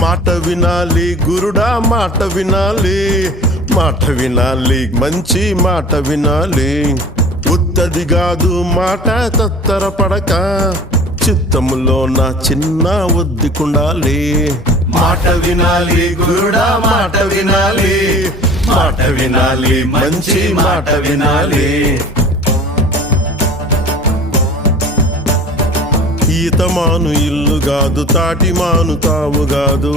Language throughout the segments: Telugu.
మాట వినాలి గురుడా, మాట వినాలి, మాట వినాలి, మంచి మాట వినాలి. ఉత్తది కాదు మాట తత్తరపడక, చిత్తములో నా చిన్న ఒద్దికుండాలి. మాట వినాలి గురుడా, మాట వినాలి, మాట వినాలి, మంచి మాట వినాలి. ఈతమాను ఇల్లు కాదు, తాటిమాను తావు కాదు.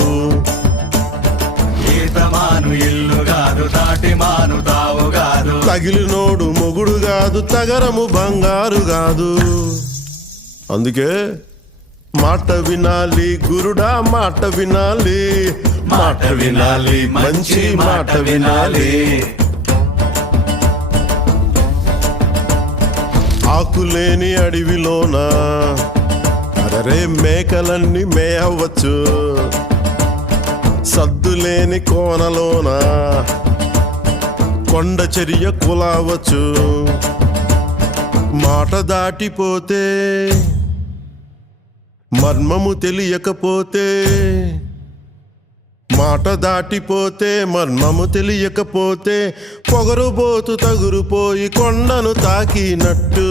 ఈతమాను ఇల్లు కాదు, తాటిమాను తావు కాదు. తగిలినోడు మొగుడు కాదు, తగరము బంగారు కాదు. అందుకే మాట వినాలి గురుడా, మాట వినాలి, మాట వినాలి, మంచి మాట వినాలి. ఆకులేని అడవిలోన అరే మేకలన్నీ మేయవచ్చు. సద్దులేని కోనలోన కొండ చర్య కులావచ్చు. మాట దాటిపోతే, మర్మము తెలియకపోతే, మాట దాటిపోతే మర్మము తెలియకపోతే, పొగరుబోతు తగురుపోయి కొండను తాకినట్టు.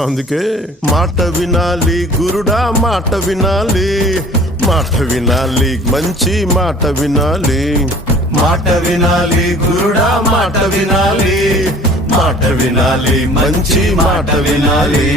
అందుకే మాట వినాలి గురుడా, మాట వినాలి, మాట వినాలి, మంచి మాట వినాలి. మాట వినాలి గురుడా, మాట వినాలి, మాట వినాలి, మంచి మాట వినాలి.